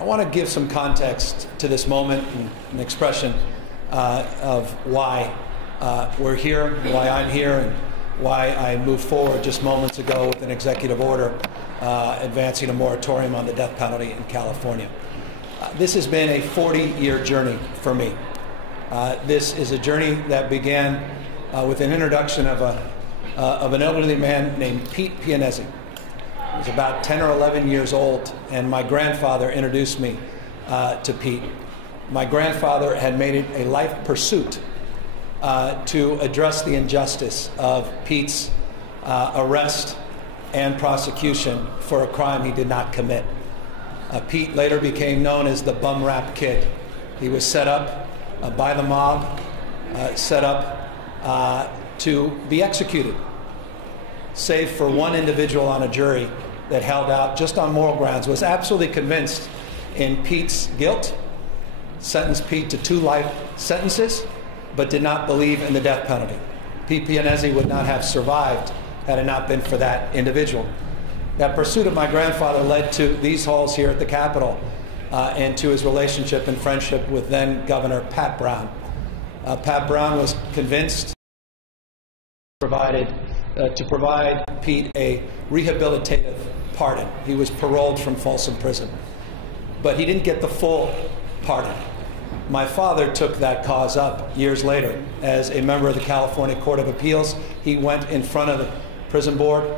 I want to give some context to this moment and an expression of why we're here, why I'm here, and why I moved forward just moments ago with an executive order advancing a moratorium on the death penalty in California. This has been a 40-year journey for me. This is a journey that began with an introduction of an elderly man named Pete Pianesi. He was about 10 or 11 years old, and my grandfather introduced me to Pete. My grandfather had made it a life pursuit to address the injustice of Pete's arrest and prosecution for a crime he did not commit. Pete later became known as the bum rap kid. He was set up by the mob, set up to be executed, save for one individual on a jury that held out just on moral grounds, was absolutely convinced in Pete's guilt, sentenced Pete to 2 life sentences, but did not believe in the death penalty. Pete Pianesi would not have survived had it not been for that individual. That pursuit of my grandfather led to these halls here at the Capitol and to his relationship and friendship with then Governor Pat Brown. Pat Brown was convinced to provide Pete a rehabilitative pardon. He was paroled from Folsom Prison, but he didn't get the full pardon. My father took that cause up years later as a member of the California Court of Appeals. He went in front of the prison board.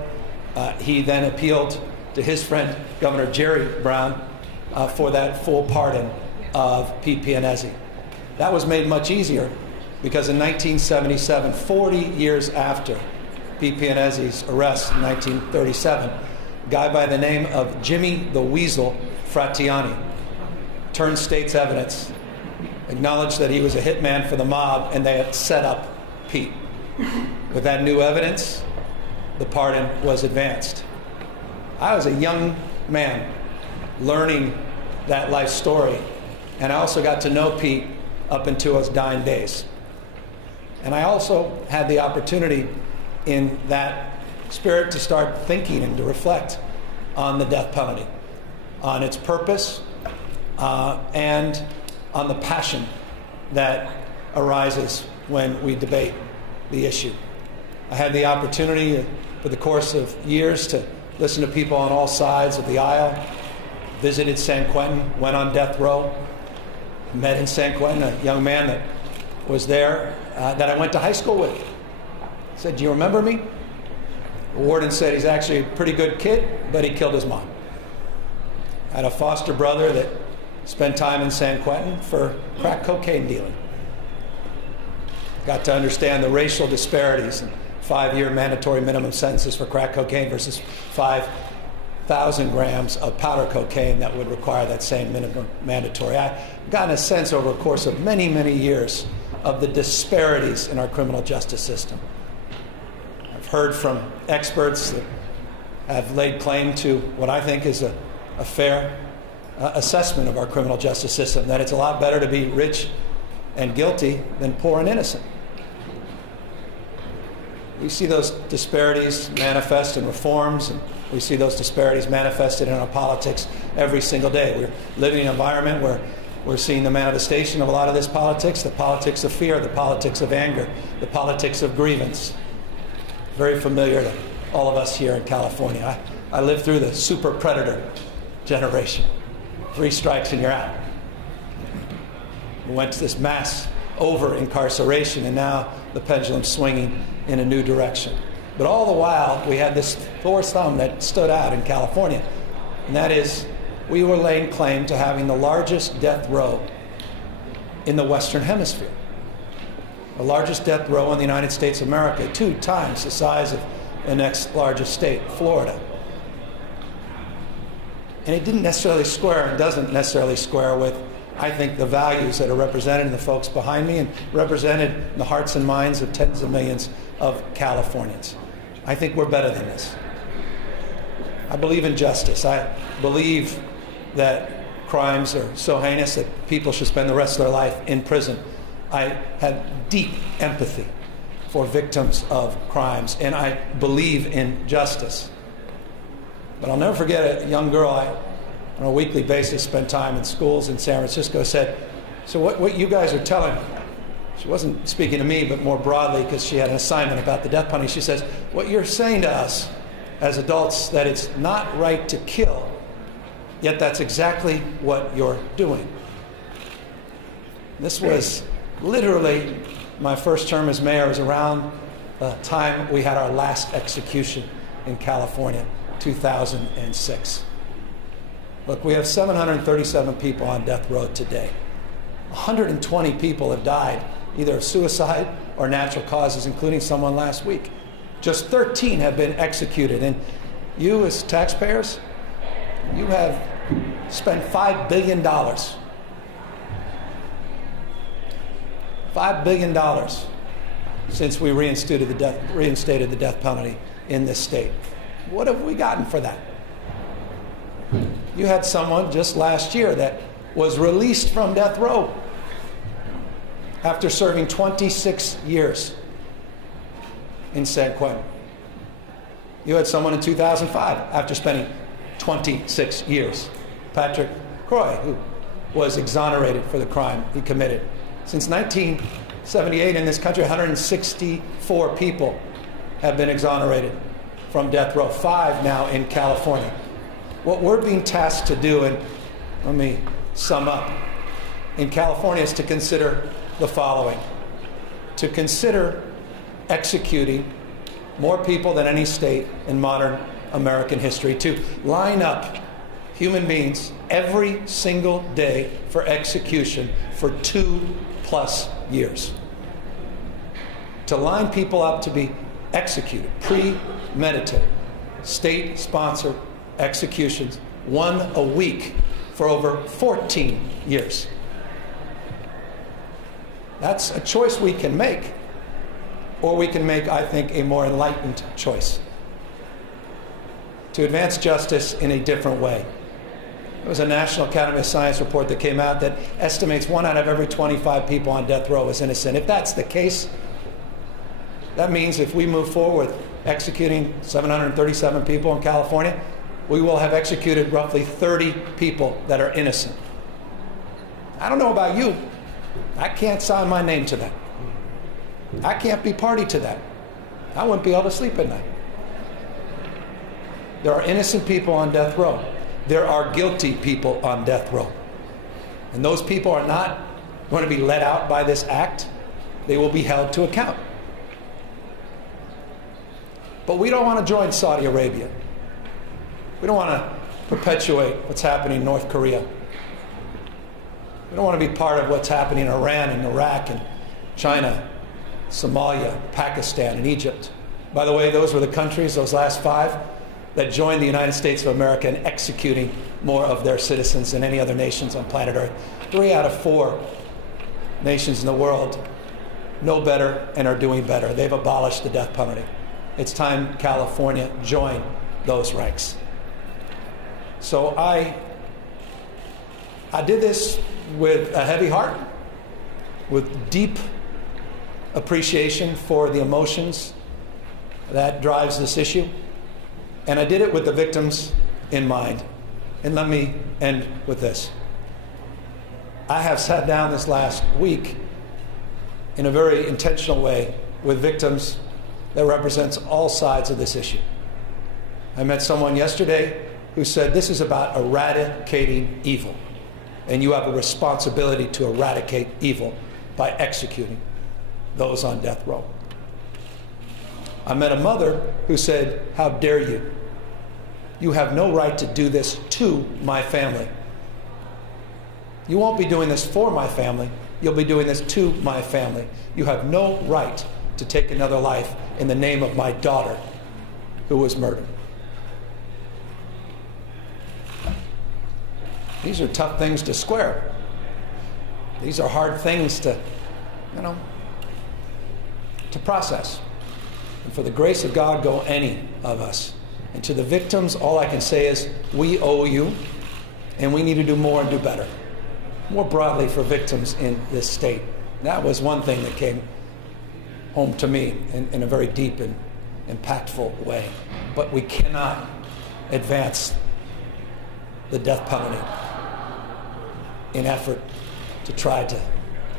He then appealed to his friend, Governor Jerry Brown, for that full pardon of Pete Pianesi. That was made much easier because in 1977, 40 years after Pete Pianesi's arrest in 1937, a guy by the name of Jimmy the Weasel Fratiani turned state's evidence, acknowledged that he was a hitman for the mob, and they had set up Pete. With that new evidence, the pardon was advanced. I was a young man learning that life story, and I also got to know Pete up into his dying days. And I also had the opportunity in that spirit to start thinking and to reflect on the death penalty, on its purpose, and on the passion that arises when we debate the issue. I had the opportunity for the course of years to listen to people on all sides of the aisle, visited San Quentin, went on death row, met in San Quentin a young man that was there that I went to high school with. I said, "Do you remember me?" The warden said, "He's actually a pretty good kid, but he killed his mom." I had a foster brother that spent time in San Quentin for crack cocaine dealing. Got to understand the racial disparities and 5-year mandatory minimum sentences for crack cocaine versus 5,000 grams of powder cocaine that would require that same minimum mandatory. I've gotten a sense over a course of many, many years of the disparities in our criminal justice system. I've heard from experts that have laid claim to what I think is a fair assessment of our criminal justice system, that it's a lot better to be rich and guilty than poor and innocent. We see those disparities manifest in reforms, and we see those disparities manifested in our politics every single day. We're living in an environment where we're seeing the manifestation of a lot of this politics, the politics of fear, the politics of anger, the politics of grievance. Very familiar to all of us here in California. I lived through the super predator generation. 3 strikes and you're out. We went to this mass over-incarceration, and now the pendulum's swinging in a new direction. But all the while, we had this Thor's thumb that stood out in California, and that is we were laying claim to having the largest death row in the Western Hemisphere. The largest death row in the United States of America, 2 times the size of the next largest state, Florida. And it didn't necessarily square, and doesn't necessarily square with, I think, the values that are represented in the folks behind me and represented in the hearts and minds of tens of millions of Californians. I think we're better than this. I believe in justice. I believe that crimes are so heinous that people should spend the rest of their life in prison. I have deep empathy for victims of crimes, and I believe in justice. But I'll never forget a young girl I on a weekly basis, spend time in schools in San Francisco, said, so what you guys are telling me, she wasn't speaking to me, but more broadly because she had an assignment about the death penalty. She says, what you're saying to us as adults, that it's not right to kill, yet that's exactly what you're doing. This was literally my first term as mayor. It was around the time we had our last execution in California, 2006. Look, we have 737 people on death row today. 120 people have died, either of suicide or natural causes, including someone last week. Just 13 have been executed. And you, as taxpayers, you have spent $5 billion. $5 billion since we reinstated the death penalty in this state. What have we gotten for that? You had someone just last year that was released from death row after serving 26 years in San Quentin. You had someone in 2005 after spending 26 years, Patrick Croy, who was exonerated for the crime he committed. Since 1978 in this country, 164 people have been exonerated from death row, 5 now in California. What we're being tasked to do, and let me sum up, in California is to consider the following. To consider executing more people than any state in modern American history, to line up human beings every single day for execution for 2+ years. To line people up to be executed, premeditated, state-sponsored executions, 1 a week for over 14 years. That's a choice we can make, or we can make, I think, a more enlightened choice to advance justice in a different way. There was a National Academy of Science report that came out that estimates 1 out of every 25 people on death row is innocent. If that's the case, that means if we move forward with executing 737 people in California, we will have executed roughly 30 people that are innocent. I don't know about you. I can't sign my name to that. I can't be party to that. I wouldn't be able to sleep at night. There are innocent people on death row. There are guilty people on death row. And those people are not going to be let out by this act. They will be held to account. But we don't want to join Saudi Arabia. We don't want to perpetuate what's happening in North Korea. We don't want to be part of what's happening in Iran and Iraq and China, Somalia, Pakistan, and Egypt. By the way, those were the countries, those last 5, that joined the United States of America in executing more of their citizens than any other nations on planet Earth. 3 out of 4 nations in the world know better and are doing better. They've abolished the death penalty. It's time California join those ranks. So I did this with a heavy heart, with deep appreciation for the emotions that drives this issue. And I did it with the victims in mind. And let me end with this. I have sat down this last week in a very intentional way with victims that represents all sides of this issue. I met someone yesterday who said this is about eradicating evil. And you have a responsibility to eradicate evil by executing those on death row. I met a mother who said, how dare you? You have no right to do this to my family. You won't be doing this for my family. You'll be doing this to my family. You have no right to take another life in the name of my daughter who was murdered. These are tough things to square. These are hard things to process. And for the grace of God, go any of us. And to the victims, all I can say is, we owe you, and we need to do more and do better. More broadly for victims in this state. That was one thing that came home to me in a very deep and impactful way. But we cannot advance the death penalty in effort to try to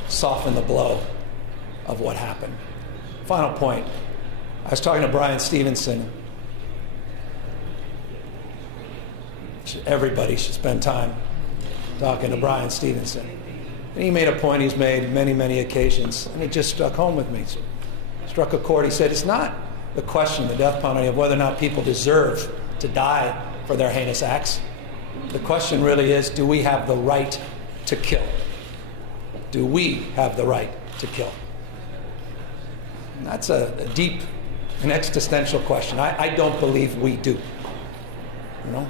soften the blow of what happened. Final point. I was talking to Brian Stevenson. Everybody should spend time talking to Brian Stevenson. And he made a point he's made many, many occasions, and it just struck home with me. Struck a chord. He said, it's not the question, the death penalty, of whether or not people deserve to die for their heinous acts. The question really is, do we have the right to kill? Do we have the right to kill? And that's a deep and existential question. I don't believe we do. You know?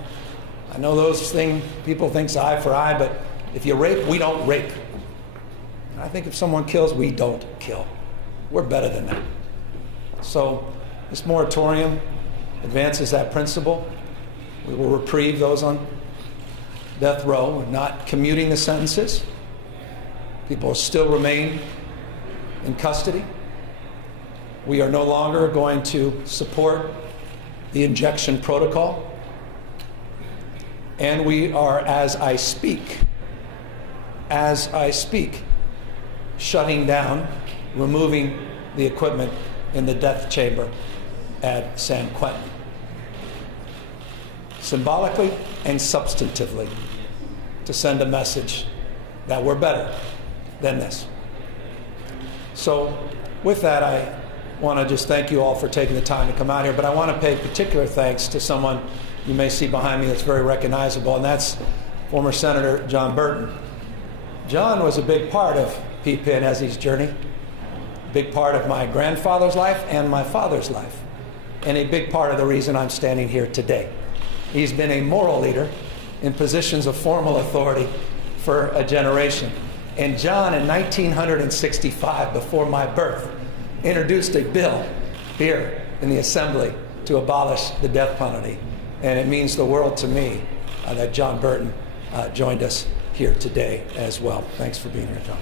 I know those things, people think eye for eye, but if you rape, we don't rape. And I think if someone kills, we don't kill. We're better than that. So this moratorium advances that principle. We will reprieve those on death row. We're not commuting the sentences. People still remain in custody. We are no longer going to support the injection protocol. And we are, as I speak, shutting down, removing the equipment in the death chamber at San Quentin. Symbolically and substantively, to send a message that we're better than this. So with that, I want to just thank you all for taking the time to come out here, but I want to pay particular thanks to someone you may see behind me that's very recognizable, and that's former Senator John Burton. John was a big part of PPN as his journey, a big part of my grandfather's life and my father's life, and a big part of the reason I'm standing here today. He's been a moral leader in positions of formal authority for a generation. And John, in 1965, before my birth, introduced a bill here in the Assembly to abolish the death penalty. And it means the world to me that John Burton joined us here today as well. Thanks for being here, John.